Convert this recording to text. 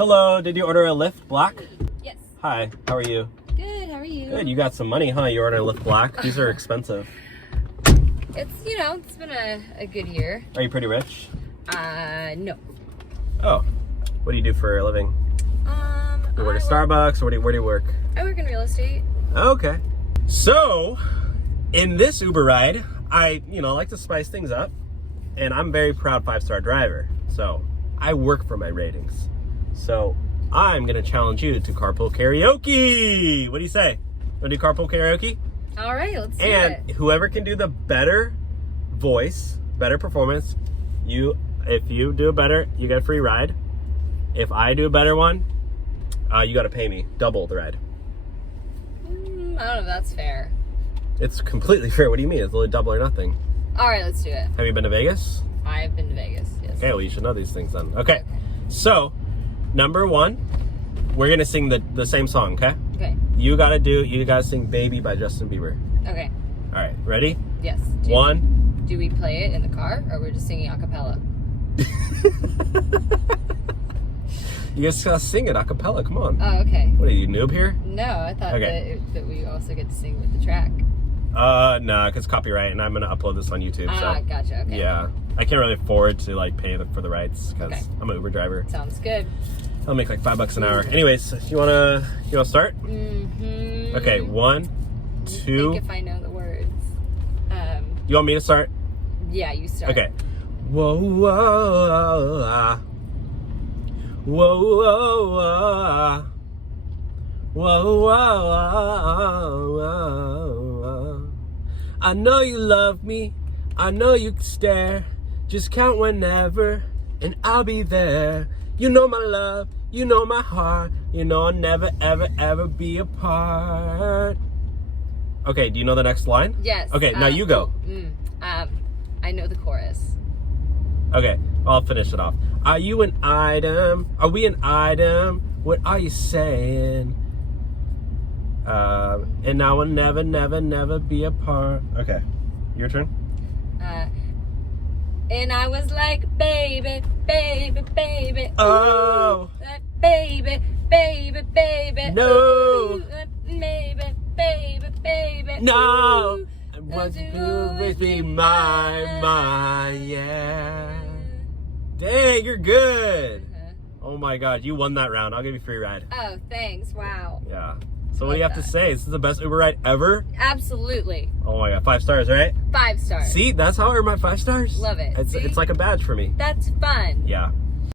Hello, did you order a Lyft Black? Yes. Hi, how are you? Good, how are you? Good, you got some money, huh? You ordered a Lyft Black. These are expensive. It's, it's been a good year. Are you pretty rich? No. Oh, what do you do for a living? You work at Starbucks, or where do you work? I work in real estate. Okay. So, in this Uber ride, I, like to spice things up, and I'm a very proud 5-star driver. So, I work for my ratings. So, I'm gonna challenge you to Carpool Karaoke. What do you say? Wanna do Carpool Karaoke? All right, let's do it. And whoever can do the better voice, better performance, if you do a better, you get a free ride. If I do a better one, you gotta pay me double the ride. I don't know if that's fair. It's completely fair. What do you mean? It's literally double or nothing. All right, let's do it. Have you been to Vegas? I've been to Vegas, yes. Okay, well, you should know these things then. Okay. So, number one, we're gonna sing the same song, okay? Okay. You gotta sing Baby by Justin Bieber. Okay. All right, ready? Yes. Do we play it in the car, or we're just singing a cappella? You guys gotta sing it a cappella, come on. Oh, okay. What are you, noob here? No, I thought Okay. that we also get to sing with the track. No, because copyright, and I'm gonna upload this on YouTube. So. Gotcha, okay. Yeah, I can't really afford to pay for the rights because I'm an Uber driver. Sounds good. I'll make like $5 an hour. Anyways, you wanna start? Mm-hmm. Okay, 1, 2. I think if I know the words. You want me to start? Yeah, you start. Okay. Whoa, whoa, ah. Whoa, whoa, ah. Whoa, whoa, whoa. I know you love me. I know you can stare. Just count whenever, and I'll be there. You know my love. You know my heart. You know I'll never, ever, ever be apart. Okay, do you know the next line? Yes. Okay, now you go. I know the chorus. Okay, I'll finish it off. Are you an item? Are we an item? What are you saying? And I will never, never, never be apart. Okay, your turn. And I was like, baby, baby, baby. Oh. Baby, baby, baby. No. Ooh, baby, baby, baby. No. Ooh, I want you to always be mine, yeah. Dang, you're good. Oh my God, you won that round. I'll give you a free ride. Oh, thanks. Wow. Yeah. So what do you have to say? This is the best Uber ride ever? Absolutely. Oh my God, 5 stars, right? 5 stars. See, that's how I earn my 5 stars. Love it. It's like a badge for me. That's fun. Yeah.